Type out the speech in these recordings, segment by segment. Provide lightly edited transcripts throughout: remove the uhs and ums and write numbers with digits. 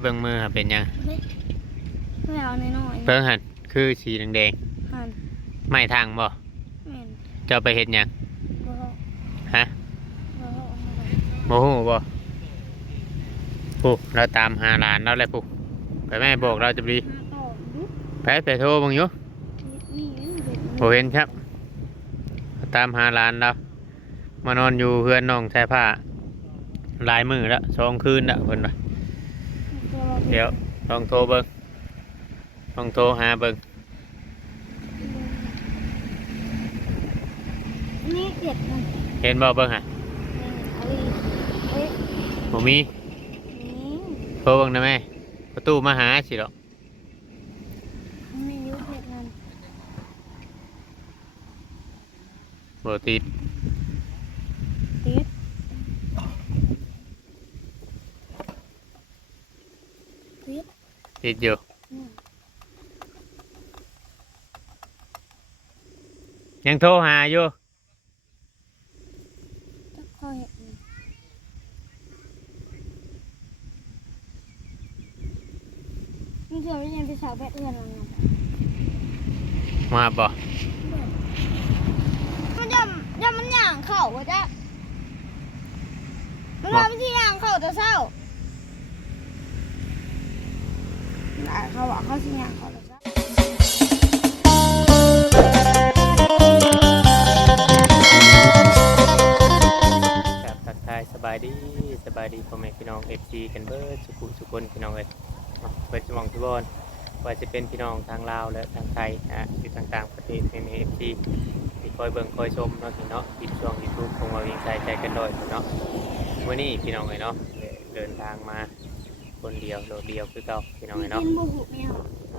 เบิ่งมือเป็นยังไม่เอาน้อยเบิ่งหันคือสีแดงๆหันๆไม่ทางบ่แม่นเจ้าไปเฮ็ดหยังบ่ฮะบ่โมโหบ่ปุ๊เราตามหาหลานเราเลยปุ๊ไปแม่บอกเราจะดีไปโทรบังอยู่โอเห็นครับตามหาหลานเรามานอนอยู่เพื่อนน้องชายผ้าลายมือแล้ว2 คืนแล้วเพิ่นว่าเดี๋ยวลองโทรเบิ่งลองโทรหาเบิ่ง นี่เด็ดมัน เห็นบ่เบิ่งฮะ เอ้ย บ่มี นี่ โทรเบิ่งได้ไหมประตูมาหาสิดอก มีอยู่เด็ดมัน บ่ติด ติดติด ติดอยู่ยังโทรหาอยู่ จะคอยมันเชื่อว่ายังไปสาวแบบเอื้อนมัน มาบ่ มันย่ำมันย่างเข่าว่าจะมันว่ามันที่ย่างเข่าแต่เศร้าเขาบอกเขาที่ย่างเข่าแต่เศร้า ครับทักทายสบายดีพ่อแม่พี่น้อง FC กันเบิดสุคนพี่น้องเอ้ยเปิดสมองที่บอนว่าจะเป็นพี่น้องทางลาวและทางไทยอยู่ต่างๆประเทศใน FC ที่คอยเบิ่งคอยชมเนาะพี่เนาะติดช่อง YouTube ของเราเองใจกันดอยเนาะมื้อนี้พี่น้องเอ้ยเนาะเดินทางมาคนเดียวโดดเดียวคือเก่าพี่น้องเอ้ยเนาะ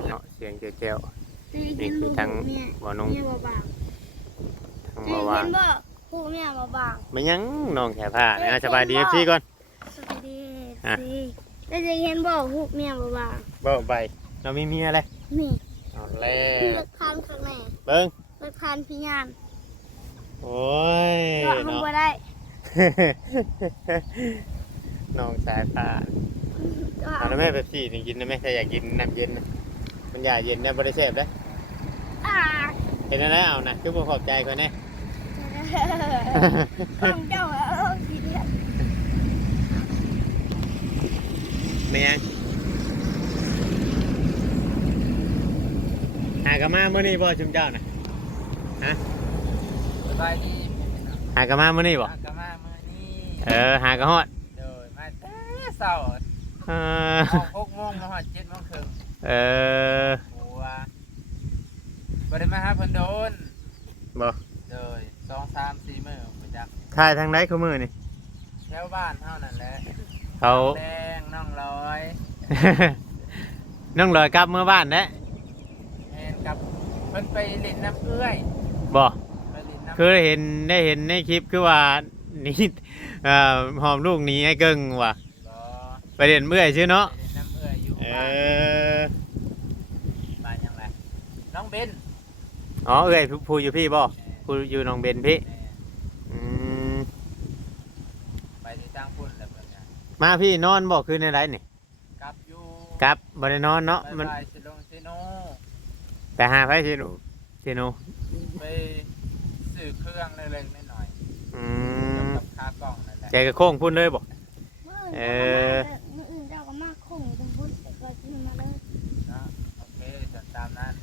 เนาะเสียงเจียวๆนี่คือทางบ่นุ่งทางบ่ว่าง ผู้แม่มาบาง ไม่ยังน้องแค่ผ้านะสบายดี FC ก่อน สวัสดีสิแล้วจะเห็นบอกผู้แม่มาบาง บ่ไปเรามีเมียเลย นี่ เอาแล้ พี่ ว เลือกพันข้างใน เบิ้ง เลือกพันพี่ยาน โอ้ย ก็ทำบ่ได้ น้องสายผ้า ก็ เอาแล้วแม่เป๊ปซี่นี่กินนะแม่ถ้าอยากกินน้ำเย็นนะมันอยากเย็นนะบ่ได้แซ่บเด้อ อ่า เห็นอะไรเอานะคือบ่ขอบใจคนแน่ ต้องเจ้าสีเดียว ไม่ยังหากะมามื้อนี้บ่ชุมเจ้าน่ะฮะ สบายดี หากะมามื้อนี้บ่ มากะมาเมื่อนี้ หากะฮอด โดยมาแต่เช้า เออ ออก6 โมงมาฮอด7 โมงครึ่ง เออ หัวบ่ได้มาหาเพิ่นโดน บ่ โดย2 3 4 มื้อบ่จัก ถ่ายทางไหนเขามือนี่ แถวบ้านเฮานั่นแหละ เขา แดงน้องลอย น้องลอยกลับเมื่อบ้านแล้ว แม่นกับเพิ่นไปเล่นน้ำเอื้อย บ่ ไปเล่นน้ำ คือได้เห็นในคลิปคือว่านี่หอมลูกหนี้ไอ้เกิ้งว่ะ บ่ ไปเรียนเมื่อยชื่อเนาะ ไปเล่นน้ำเอื้อยอยู่ เอ บ้านหยังไงน้องเบน อ๋อเอ้ยผู้อยู่พี่บ่ผู้อยู่น้องเบนพี่ แม่ อืม ไปที่ทางพุ่นแล้วเพิ่นน่ะ มาพี่นอนบ่คืนในไรนี่ กลับอยู่ กลับบ่ได้นอนเนาะ บ๊าย มัน บายสิลงสิโน ไปหาไผสิหนูสิหนู ไปซื้อเครื่องเล็กๆน้อย อื ๆเกี่ยว ม กับค่ากล่องนั่นแหละ ใจกระโค้งพุ่นเลยบ่ มื่ออื่นเจ้าก็มากคงตรงพุ้นแต่ก็กินมาเลย เนาะโอเคจัดตามนั้น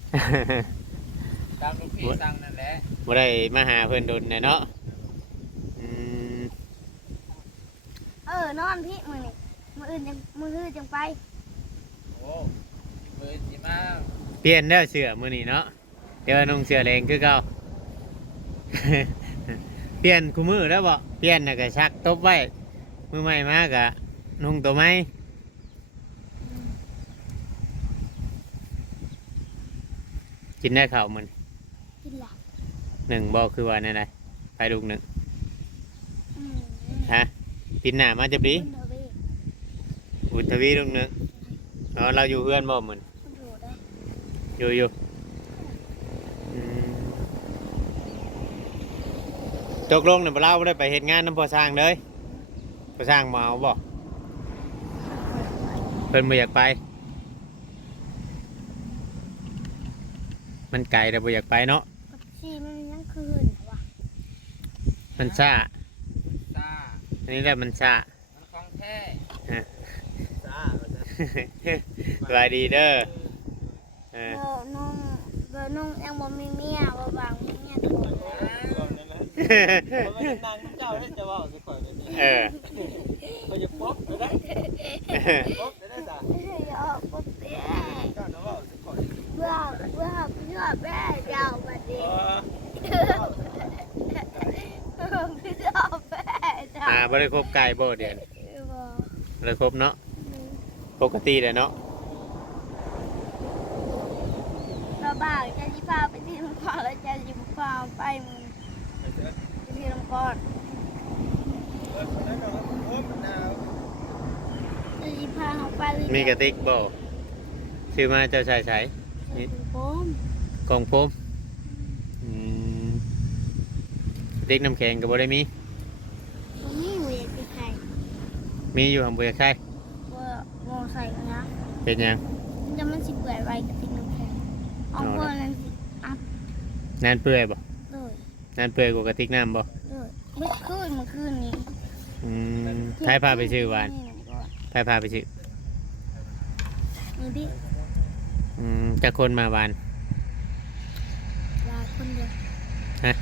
ตามลูกพี่สั่งนั่นแหละ บ่ได้มาหาเพิ่นดนแน่เนาะอืม นอนพี่มือนี่มืออื่นจังไป โอ้เบอร์จีมา เปลี่ยนแล้วเสื้อมื้อนี้เนาะเดี๋ยวนุ่งเสื้อแดงคือเก่า เปลี่ยนคู่มือแล้วบ่เปลี่ยนน่ะก็ชักตบไว้มือใหม่มากะนุ่งตัวใหม่กินได้ข้าวมัน กินหลับ 1บ่คือว่าแนวใดไปลูกหนึ่ง อืม ฮะปินหน้ามาจับดี คุณเธอไป บุญทวีลูกหนึ่งอ๋อเราอยู่เพื่อนบ่เหมือน คุณโดดได้ อยู่อืมตกลงเนี่ยเราไม่ได้ไปเฮ็ดงานน้ำพอสร้างเลยพอสร้างมาเอาบ่ไป พิ่นบ่อยากไปมันไกลแต่บ่อยากไปเนาะ กับชีมันยังคืนวะ มันช้า ซ่า อันนี้แหละมันช้า มันของแท้ จ้า สบายดีเด้อเออ เบอร์นุ่งยังบ่มีเมียบ่บางมีเมียทุกคนเลย นางเจ้าให้จะว่าสักคนนี้ เออ เขาจะป๊อกได้ป๊อกได้จ้ะ อย่าบ่เตี้ย เจ้าจะว่าสักคน เบื่อแม่ยาวมาดิคือชอบแม่ชอบ บ่ได้ครบไก่บ่เดี๋ยวนี้บ่ได้ครบเนาะปกติแหละเนาะ เราบ้าจะยิพาไปที่ลำคอแล้วจะยิพาไปมึงที่ลำคอจะยิพาเขาไป มีกระติกบ่ซื้อมาเจ้าชายใช้ ผม กล่องโฟมอืมกระติกน้ำแข็งก็บ่ได้มี ผมไม่เหวี่ยงที่ใคร มีอยู่หั่นบ่อยากใช้ ว่าโมใส่นะ เป็นหยัง มันจะมันสิเปื่อยไวกับที่น้ำแข็งเอาพวกนั้นสิอัพ นานเปื่อยบ่ เลย นานเปื่อยกว่ากระติกน้ำบ่ เลยเมื่อคืนนี้ อืมใครพาไปซื้อหวานใครพาไปซื้อ มีดิ จะคนมาหวาน ลาคนเดียว ฮะ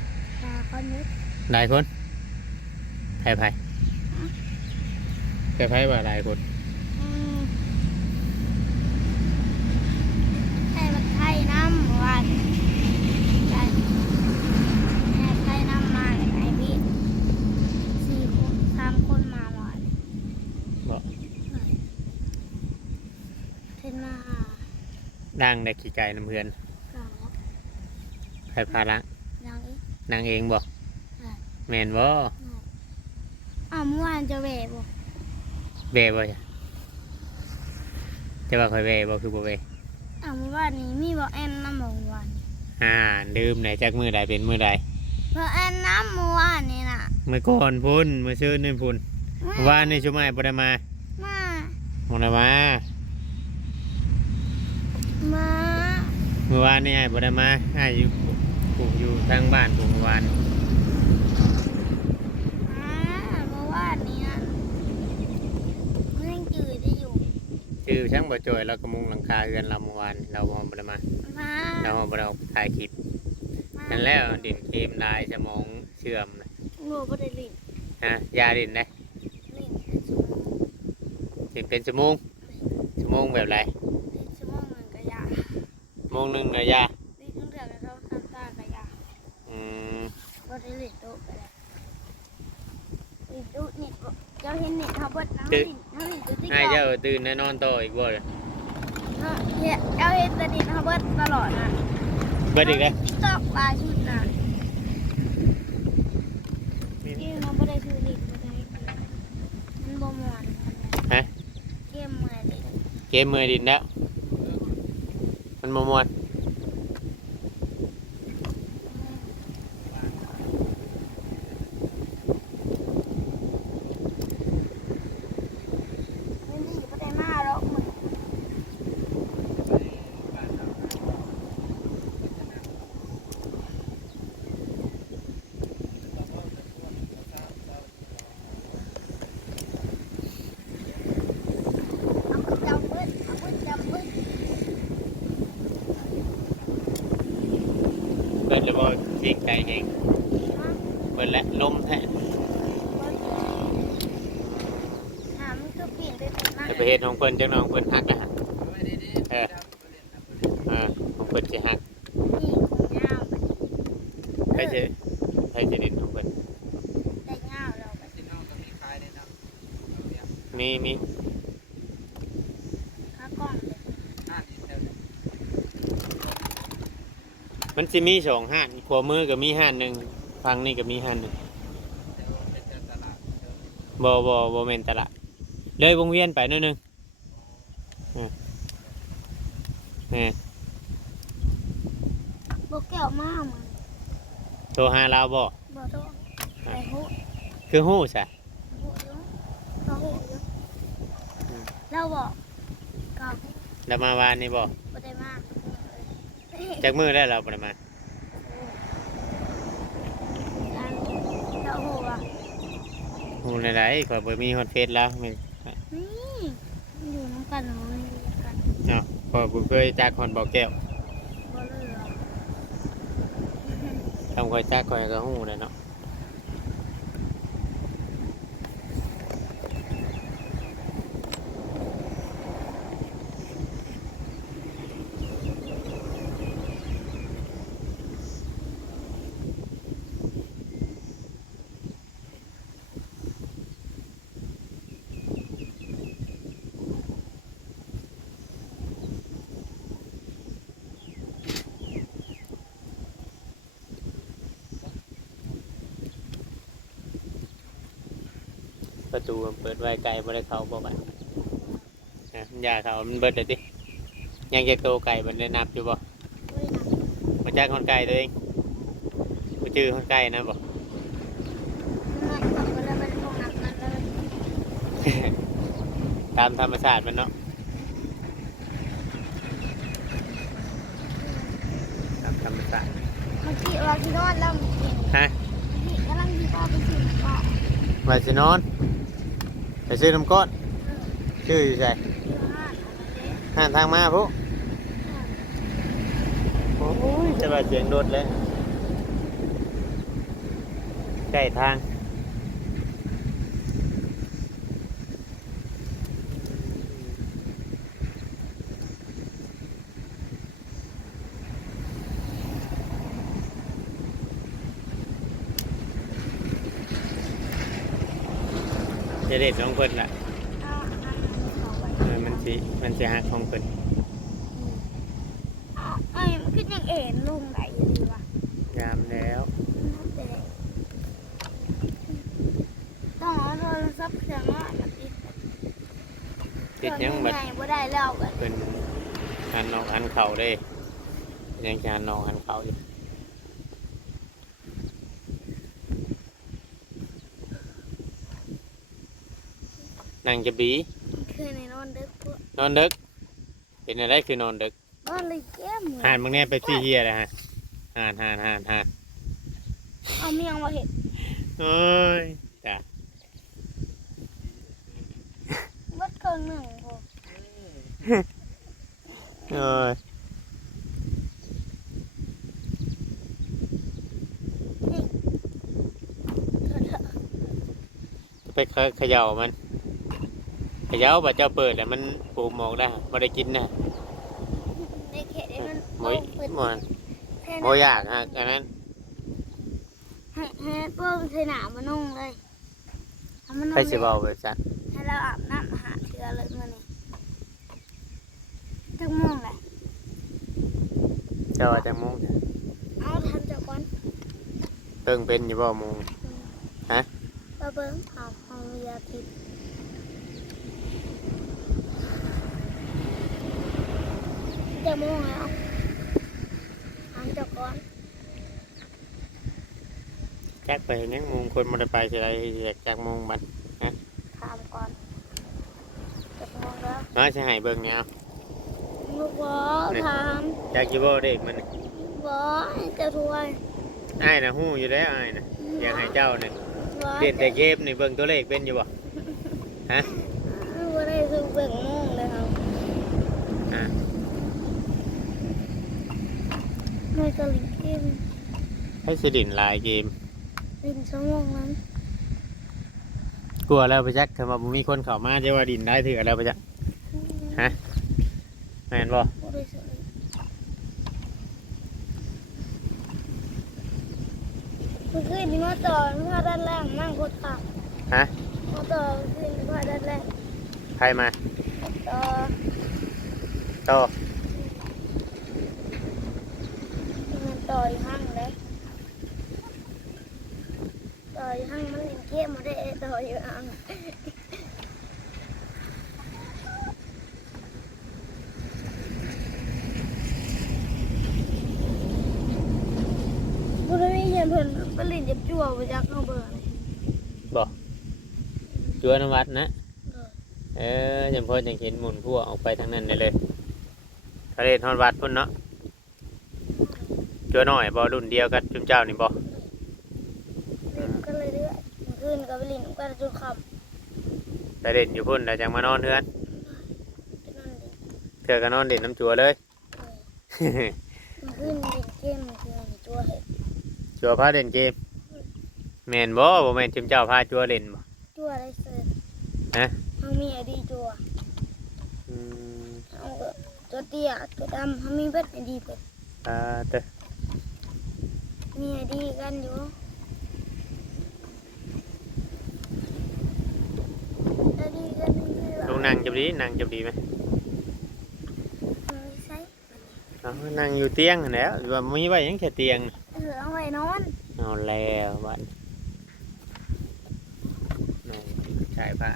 ลาคนเดียว หลายคนใครว่าหลายคน ให้มันไทยน้ำวันให้ไทยน้ำมาไอ้พี่4 คน3 คนมาวัน บ่ เทนมา ดังได้ขี้ไก่น้ำเพื่อน กล่าว ใครพาล้าง ยังอีก นางเองบ่ ใช่ แม่นบ่ เมื่อวานจะแหวกบ่ เบบ่จ้ะจะว่าคอยเบบ่คือบ่เบ เมื่อวานนี้มีบอกแอนน้ำเมื่อวาน ลืมไหนจักมือใดเป็นมือใด เพราะแอนน้ำเมื่อวานนี่น่ะ มือก่อนพุ่นมือชื่อนี่พุ่นว่านี่ชุมายบ่ได้มา มา บ่ได้มา มา เมื่อวานนี่ไอ้บ่ได้มาไอ้อยู่ปลูกอยู่ทางบ้านปลูกเมื่อวาน เมื่อวานนี้นะเมื่อจืดได้อยู่ ชื่อช่างบ่จ่อยแล้วก็มุงหลังคาเรือนเราเมื่อวานเราบ่ได้มา มา เราบ่ได้ออกไปถ่ายคลิปนั่นแล้วดินเค็มลายสมองเชื่อมนะ โง่ประเดี๋ยวลิ้น ฮะยาดินได้ ลิ้นเป็นชั่วโมง สิเป็นชั่วโมงแบบไร ลิ้นชั่วโมงหนึ่งกะยา ชั่วโมงหนึงนะยา ลิ้นเดือดกับเขาซ้ำตากะยา อืม ประเดี๋ยวลิ้นโตไปแล้วลิ้นดูนี่เจ้าเห็นนี่เขาเบิดน้ำลิ้นตัวที่ ให้เจ้าตื่นแน่นอนต่ออีกบ่เลย เนี่ยเจ้าเห็นตัวนี้เขาเบิดตลอดนะ เบิดอีกแล้ว ติ๊กต็อกปลาชุดน่ะที่มันไม่ได้ชื่อลิ้นไม่ได้มันบ่มวน ฮะ เกมเมื่อยลิ้น เกมมือดินแล้วมันมวน ไม่ดีไม่ได้มาหรอกมึง เอาจับมืดเอามืดจับมืด เบิดแล้วบ่เสียงไก่แห้ง นะ เบิดแล้วลมแท้ หามึงก็ปีนไปเป็นมาก จะไปเฮ็ดของเพิ่นจังน้องเพิ่นฮักนะฮะ ไม่ได้ดี ของเพิ่นสิฮัก นี่ของยาว ไปสิดินของเพิ่น ได้ยาวแล้ว ที่น้องก็มีขายเลยนะ มี ข้ากล้องเลย ห้าดีเซลเนี่ย มันสิมี2ห้านขวามือก็มีห้านหนึงฝั่งนี้ก็มีห้านหนึง เซลเป็นตลาดเซล บ่แม่นตลาดเลยวงเวียนไปหนิดนึงเออ โบแก้วมากมัน โทรหาเราบ่ บ่โตไปหู คือฮู้ซะ หูอยู่เราหูอยู่เราบอก แล้วมาวานนี่บ่ บ่ได้มาก จากมือได้เราประมาณ อันเจ้าหัว หูในไหนขอยบ่มีฮอตเฟซแล้วมี นี่อยู่น้ำกันเนาะอยู่กัน เนาะพอกูเคยจักฮอตบ่แก้ว บ่เลยเหรอ ทำคอยจักคอยก็หูเลยเนาะประตูมันเปิดไว้ไก่บ่ได้เข้าบ่บัดนะมันอย่าเข้ามันเบิดเลยดิยังจะโตไก่มันได้นับอยู่บ่ บ่ได้นับ มาจักคนไก่ตัวเองมาชื่อคนไก่นะบ่ นับกลับไปแล้วมันคงนับมันเลย ตามธรรมชาติมันเนาะตามธรรมชาติ เมื่อกี้ว่าที่นอนแล้วเมื่อกี้ ฮะ นี่กำลังดีพ่อไปซื้อก่อน มาสินอนไปซื้อน้ำก้อนชื่ออยู่ใส่ อยู่ห้างอันนั้นเด้ ห้างทางมาพุโอ้ยจะมาเสียงโดดเลยใกล้ทางจะเด็ดน้องเพิ่นล่ะ เอาอันนั้นเขาไว้ มันสิหักของเพิ่น ไอ้มันขึ้นยังเอ็นลุงไหนอยู่ดีวะ ยามแล้ว ต้องเอาโทรศัพท์เครื่องน้อยมาติด ติดยังบัด ไงบ่ได้แล้วบัด เพิ่นหันนอกหันเข่าได้ยังจะหันนอกหันเข่าอยู่นั่งจะบี คือในนอนดึกพวก นอนดึกเป็นอะไรคือนอนดึก นอนเลยแก้ม ห่านบางแน่ไปซี่เฮียเลยฮะห่าน เอาเมียงมาเห็ด โอ้ยจ้ะ วัดเครื่องหนึ่งพวก โอ้ยไปเขย่ามันเขย่าบัดเจ้าเปิดแล้วมันปูมออกได้ไม่ได้กินนะ ในเขตนี้มัน โมย เปิด มัน แค่ โม นั้น อยากฮะอันนั้น ให้เพิ่มเทหนามานุ่งเลยเอามานุ่ง ใครสิเบาไปจัด ให้เราอาบน้ำหาเชื้อเลยมื่อนี้จังม่วงเลย เจ้าจะมุง เอาทำจากก่อน เพิ่งเป็นอยู่บ่มุง ฮะ เราเบิ้งเอายาพิษจะม่วงแล้วทำจากก่อน แจ็คไปยังมุงคนมันไปสิไรจากมุงบัด ถามก่อนจะม่วงแล้ว น้อยสิให้เบิ่งเนี่ยเอา ลูกบอถาม จากกี่บ่เด็กมัน บอจะช่วย อ้ายนะฮู้อยู่แล้วอ้ายนะอยากให้เจ้าเนี่ย บอ เด่นแต่เกมนี่เบิ่งตัวเลขเป็นอยู่บ่ฮะ ไม่ได้ซื้อเบิ่งม่วงเลยครับ อ่า ไม่กระลิงกิน ให้สิดินหลายเกม ลินชั่วโมงนั้น กลัวแล้วไปจักคำว่าบ่มีคนเข้ามาจะว่าดินได้ถือแล้วไปจักฮะแม่นบ่ บ่ได้ซื้อเมื่อคืนนี้มาต่อผ้าด้านล่างนั่งโคตรขับ ฮะ มาต่อเมื่อคืนผ้าด้านล่าง ใครมา ต่อ โต มันต่ออยู่ห้างเลยต่ออยู่ห้างมันเล่นเกมมาได้ต่ออยู่ห้างบุรีเห็นเพิ่นไปเล่นจับจั่วไปจากข้างเบอร์เลย บ่จัวนวัดนะ เออ จำพอจังเห็นหมุนพวกออกไปทางนั้นได้เลย ทะเลทอดวัดพุ่นเนาะจัวน้อยบ่รุ่นเดียวกันจุมเจ้านี่บ่ เล่นก็เลยเรื่อยเมื่อคืนก็ไปเล่นกันจนค่ ไปเล่นอยู่พุ่นแล้วจังมานอนเฮือน ำจะนั่นเล่น เถื่อก็นอนเล่นน้ำจัวเลย เมื่อคืนเล่นเกมเมื่อคืนตัวเห็ด จัวพาเล่นเกมแม่นบ่แม่นจุมเจ้าพาจัวเล่นบ่ ตัวอะไรเสร็จ ฮะ เขามีไอดีตัว อืม เขาก็ตัวเตี้ยตัวดำเขามีเบ็ดไอดีเบ็ด เด้อ มีไอดีกันอยู่ไอดีกันนี่ ลงนั่งจับดีนั่งจับดีไหม ไม่ใช่ เอานั่งอยู่เตียงนั่นแหล้วว่ามีไว้หยังแค่เตียงน่ะ เอาไว้นอน เอาแล้วบัดน้องชายผ้า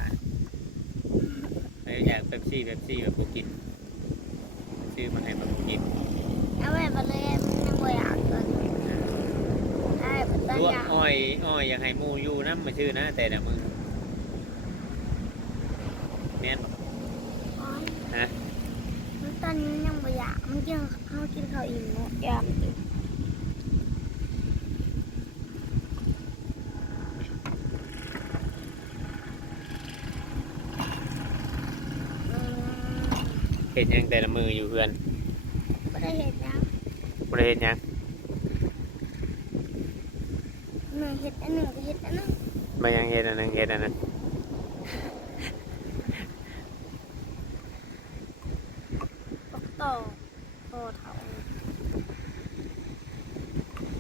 อยากเป๊ปซี่แบบกูกินซื้อมาให้แบบกูกิน เอาไว้บัดเลยมันยังไม่อยากเกินได้บัดตั้ง ตัว อยาก อ้อยอยากให้หมูอยู่น้ำมาชื่อนะแต่ละมึงแม่นบ่ อ๋อ ฮะ มันตอนนี้ยังไม่อยากมันกินเขากินข้าวอิ่มเนาะอยากกินอืม เห็นหยังแต่ละมืออยู่เพื่อน ไม่ได้เห็ดนะ บ่ได้เห็นหยัง หนึ่งเห็ดอันหนึ่งก็เห็ดอันหนึ่ง บ่ยังเห็นอันนึงเห็นอันนั้น ตกต่อเท่า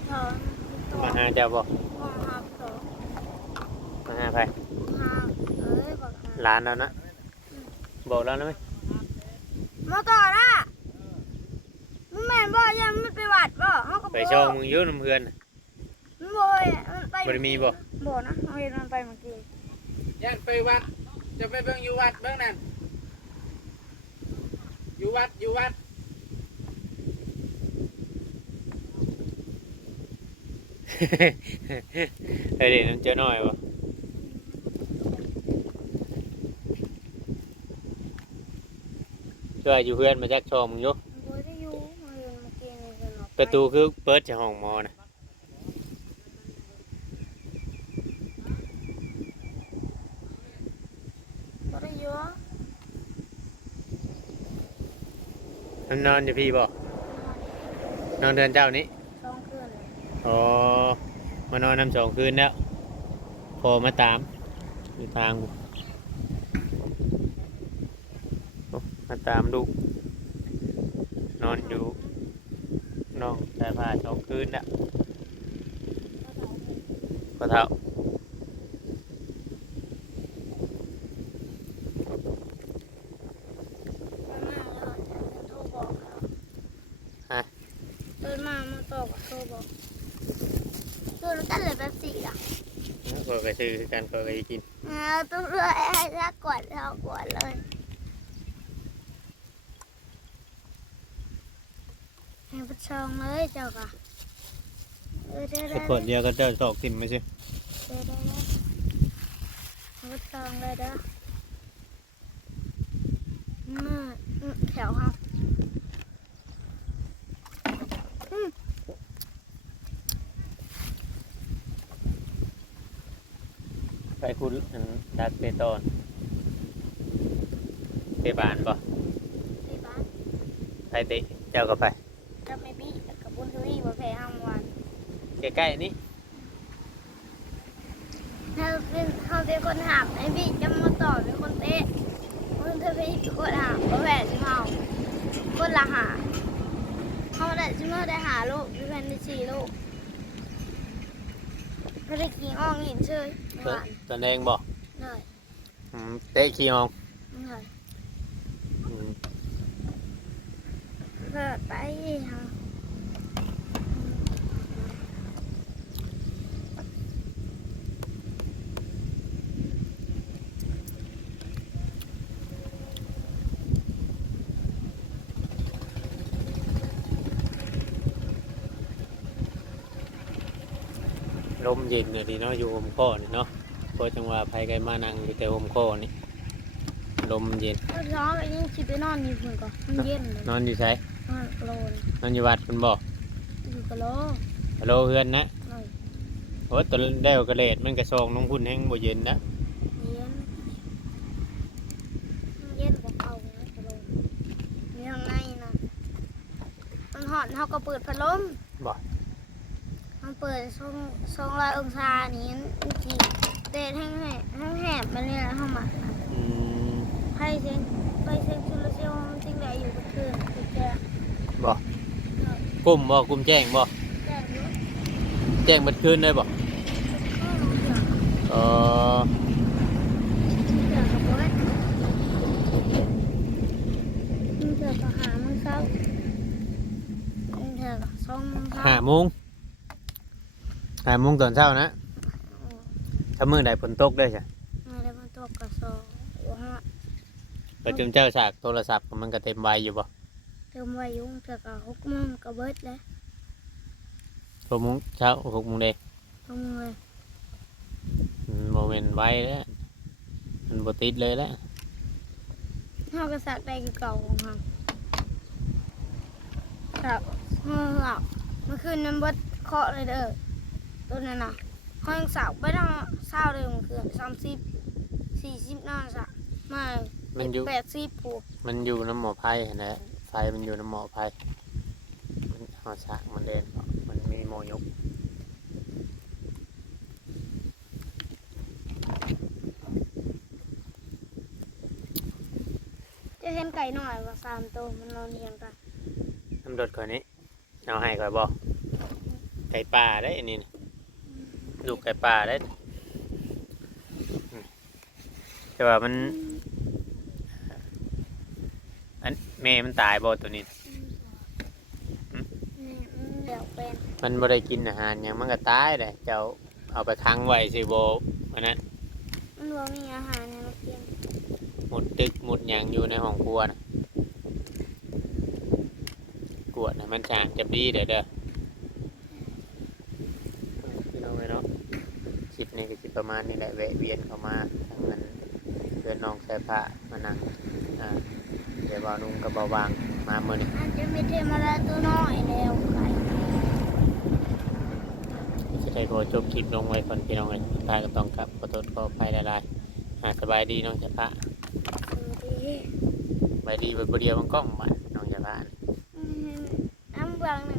ต่อต่อ มาหาเจ้าบ่ มองหาต่อ มาหาใคร หาบอกหา หลานเรานะบอกแล้วนะไหม มาต่อนะมึงแม่นบ่ยังมันไปวัดบ่เขาก็ ไปช่องมึงอยุ่น้ำเพื่อนน่ะ มันบ่อยมันไป บ่ได้มีบ่ บ่นะเขาเห็นมันไปเมื่อกี้ ย่านไปวัดจะไปเบิ่งอยู่วัดเบิ่งนั่นอยู่วัด เฮ้ยเดี๋ยวน้ำเจ้าน้อยบ่ช่วยอยู่เพื่อนมาจักช่องมึงอยู่ บ่ได้อยู่เขาเห็นเมื่อกี้นี่เพิ่นออก ประตูคือเปิดจากห้องหมอนะ บ่ได้อยู่ มันนอนอยู่พี่บ่นอนเดือนเจ้านี้ สองคืนเลย อ๋อมานอนนำ2 คืนแล้วพอมาตามอยู่ทางโอ้มาตามลูกนอนอยู่น้องชายผ้า2 คืนแล้วก็เท่า เดินมามันโทรบอกโทรบอกโทรกันเลยแบบสี่อ่ะ ก็ไปซื้อกันก็ไปกิน ตัวเรือไอ้ถ้ากดเรากดเลยให้ผู้ชมเลยเจ้าค่ะเดี๋ยว ไอ้ขวดเดียวก็เจ้าตอกทิ่มไม่ใช่ ให้ผู้ชมเลยเด้อแถวครับ ไปคุณดักเตตอนเตบานบ่ ที่บ้าน ไปเตะเจ้าก็ไป กับแม่บี้กับบุญทวีบ่แพ้ห้ามวัน ใกล้ๆนี่ ถ้าเป็นเขาเป็นคนถามไอ้บี้จะมาต่อเป็นคนเตะบุญทวีเป็นคนถามบ่แพ้สิเมาคนละหาเขาได้ชิมได้หาลูกพี่แพนได้4 ลูกไม่ได้กินอ่องหินเชยหวาน ตอนแดงบ่ เลย เตะขี้ออง เลย อืม เกิดไปฮะ ลมเย็นเนี่ยดีเนาะอยู่ห่มข้อนี่เนาะเพราะจังหวะภัยไกลมานั่งอยู่แต่ห่มข้อนี่ ลมมันเย็น ถ้าร้อนไปยังชิไปนอนอยู่พุ่นก่อนมันเย็นเลย นอนอยู่ไส นอนโลน นอนอยู่วัดเพิ่นบ่ อยู่กับโล ฮัลโหลเฮือนนะ หน่อย โอ้ตอนได้วกระเลดมันก็ซองลงพุ่นแฮงบ่เย็นนะ เย็นมันเย็นกว่าเก่านะกับโลมีข้างในนะมันหอนเขาก็เปิดพัดลม บ่ มันเปิด200 องศานี้จีเตะแห้งแหบมันเนี่ยเข้ามา อืม ให้เซ็งโซลาร์เซลล์มันจริงได้อยู่กับคืนคือแก บ่กุ้มบ่กุ้มแจ้งบ่ แกอยู่ แจ้งเบิดคืนได้บ่ ก็รู้จัก เออ เดี๋ยวกับเบิร์ดมึงเจอกับหามึงเศร้ามึงเจอกับ2 โมงเช้า 5 โมง5 โมงตอนเช้านะถ้ามื้อใดฝนตกได้จ้ะ ไม่ได้มาตกกับ2อยู่ห้อง แล้วจมเจ้าฉากโทรศัพท์มันก็เต็มใบอยู่บ่ เติมไว้ยุ่งเจอกับ6 โมงกับเบิร์ดเลย 6 โมงเช้า6 โมงเด้ 6 โมงเลย บ่แม่นไวแล้วมันบ่ติดเลยแล้ว เขาก็สักได้คือเก่าของเขาครับเมื่อคืนนั้นเบิดเคาะเลยเด้อตัวนั้นน่ะเขายังสักไปตั้งเศร้าเลยเมื่อคืน30 40น่าสักมา มันอยู่ 80ผูก มันอยู่น้ำหมอไผ่หั่นแหละไฟมันอยู่น้ำหมอไผ่มันเฮาฉากมันเด่นเนาะมันมีหมอยก จะเห็นไก่หน่อยว่า3 ตัวมันนอนเรียงกัน น้ำรถก่อนนี้เอาให้ก่อนบ่ไก่ป่าได้อันนี้นะลูกไก่ป่าได้แต่ว่ามันอันแม่มันตายบ่ตัวนี้ นี่เดี๋ยวเป็น มันบ่ได้กินอาหารหยังมันก็ตายเลยเจ้าเอาไปค้างไว้สิบ่อันนั้น มันบ่มีอาหารให้มันกิน หมดตึกหมดหยังอยู่ในห้องครัวนะกวดนะมันสะอาดจะดีเด้อพี่น้องเนาะคลิปนี้ก็สิประมาณนี้แหละแวะเวียนเข้ามาทางนั้นเพื่อนน้องใส่ผ้ามานั่งเดี๋ยวบ่าวนุ่งกับบ่าววางมามื้อนี้ อาจจะมีเทมาลาตัวน้อยแล้วไก่ จะได้ขอจบคลิปลงไว้ก่อนพี่น้องเลยท้ายก็ต้องกลับขอโทษขออภัยหลายๆสบายดีน้องจะพระ สวัสดี สบายดีไปบ่เดียวมันกล้องบ้านน้องจะพระ น้ำเบืองหนึ่ง